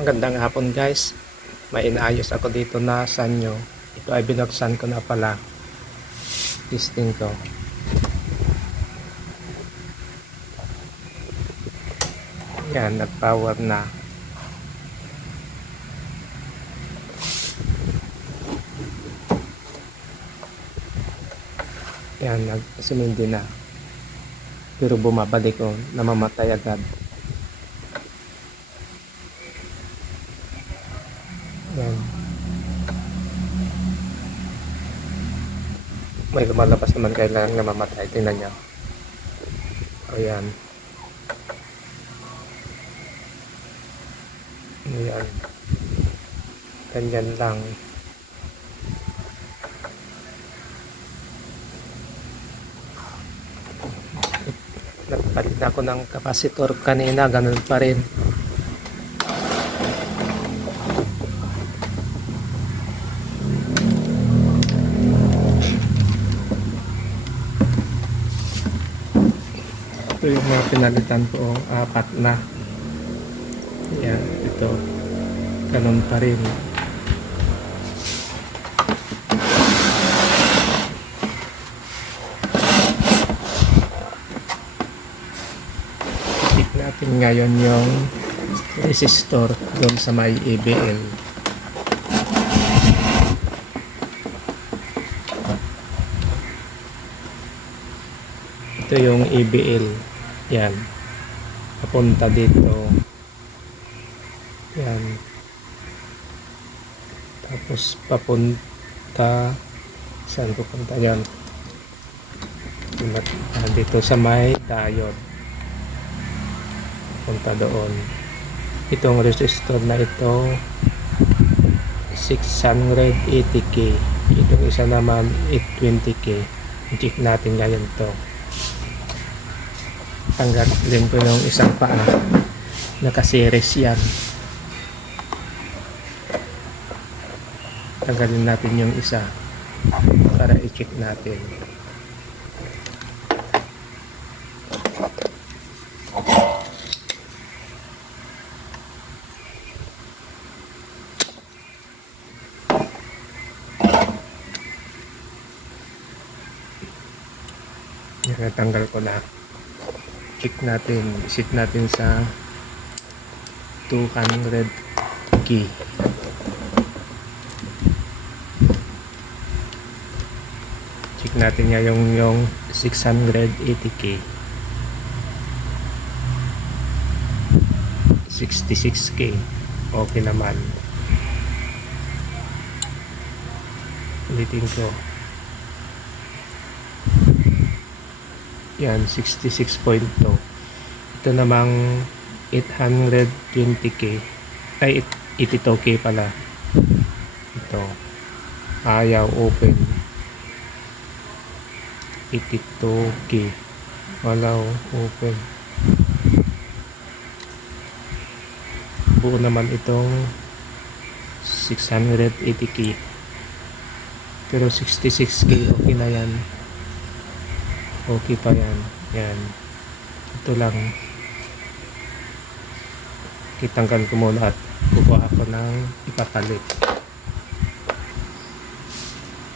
Magandang hapon guys. May inaayos ako dito na sanyo. Ito ay binuksan ko na pala. Testing ko. Yan, nag-power na. Yan, nag-sumindi na. Pero bumabalik ko, namamatay agad. Yan. May lumalabas naman kailangan na mamatay. Tingnan nyo. Ayan. Ayan. Ganyan lang. Nagpalit na ako ng kapasitor kanina. Ganun pa rin. Ito yung mga pinalitan ko, 4 na. Yan, ito. Ganun pa rin. Check natin ngayon yung resistor doon sa may ABL. Ito yung ABL. Yan. Papunta dito. Yan. Tapos papunta. Saan pupunta yan? Dito sa may diode. Punta doon. Itong resistor na ito 680k. Itong isa naman 820k. I-check natin ngayon to. Tanggalin ko yung isang paa. Naka-series yan. Tanggalin natin yung isa para i-check natin. Natanggal ko na. Check natin, set natin sa 200k. Check natin nga yung 680k. 66k. Okay naman. Ulitin ko. Yan, 66.2. Ito namang 820k. Ay, 82k pala. Ito. Ayaw, open. 82k. Wala, open. Buo naman itong 680k. Pero 66k, okay na yan. Okay pa yan. Yan. Ito lang. Kitanggal ko muna at kukuha ako ng ipapalit.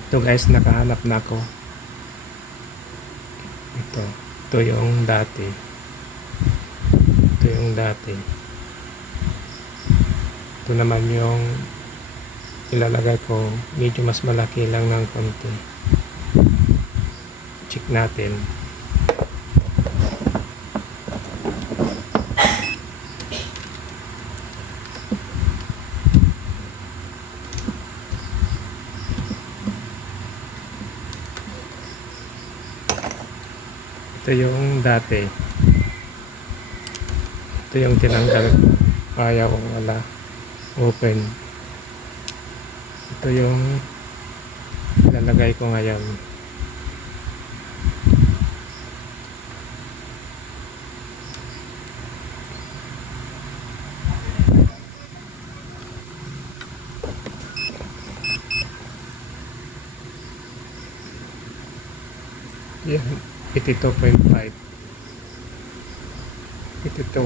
Ito guys, nakahanap na ako. Ito. Ito yung dati. Ito yung dati. Ito naman yung ilalagay ko. Medyo mas malaki lang ng konti. Check natin. Ito yung dati. Ito yung tinanggal. Ayaw, wala. Open. Ito yung ilalagay ko ngayon. Yan, 82.5. 82.5.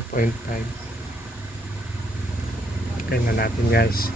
Try na natin guys.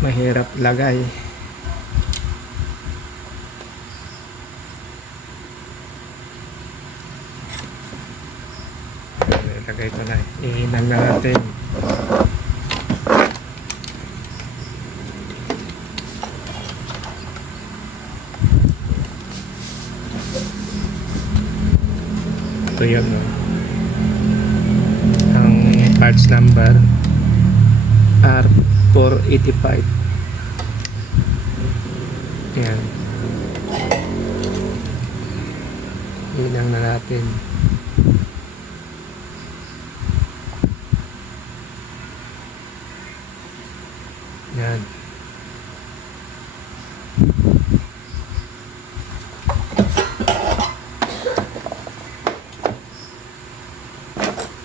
Mahirap lagay. Lagay ko na. Ihinan na natin. Ito yun, no? Ang parts number R485. Yan. Hinang na natin. Yan.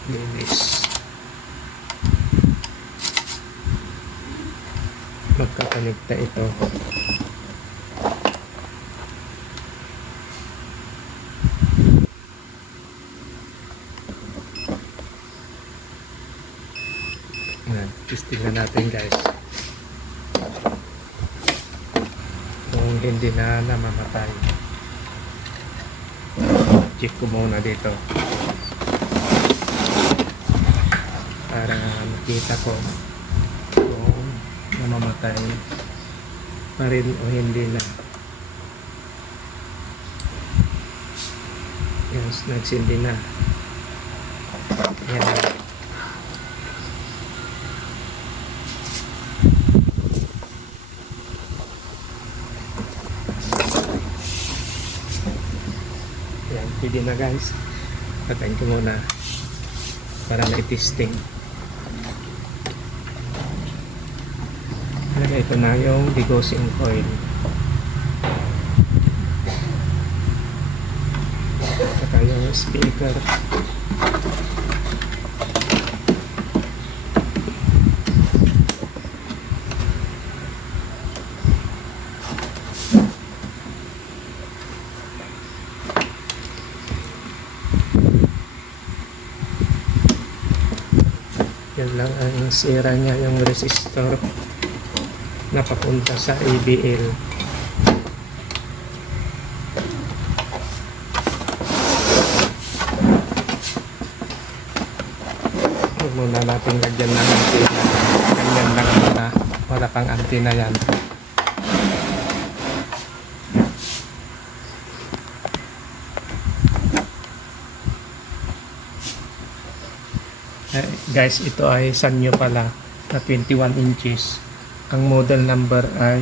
Linis. Magkakonekta ito. Yan. Testing na natin guys. Kung hindi na namamatay. Check ko muna dito. Para makita ko kung namamatay pa rin o hindi na. Yes, nagsindi na. Yan. Yan, pwede na guys. Patayin ko muna para na-testing. Ito na yung degaussing coil. Saka yung speaker. Yan lang ang sira niya, yung resistor na papunta sa ABL. Huwag muna natin lagyan ng antina. Ganyan lang muna. Wala pang antina yan. Guys, ito ay Sanyo pala na 21 inches. Ang model number ay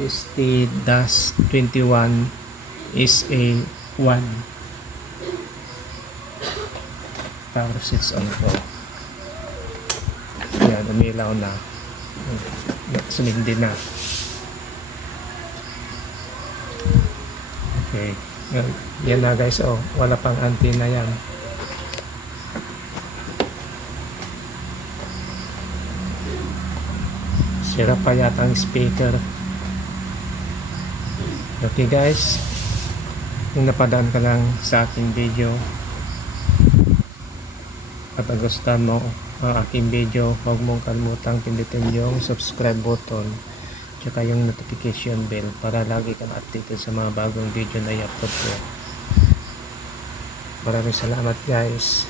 ST-21 SA1. Power switch on po. Yan, umilaw na. Sumindi na. Okay. Yan na guys, oh. Wala pang antenna yan. Sira pa yata ang speaker. Okay guys, kung napadaan ka lang sa aking video at nagustuhan mo ang aking video, huwag mong kalimutang pindutin yung subscribe button tsaka yung notification bell para lagi kang updated sa mga bagong video na i-upload ko. Maraming salamat guys.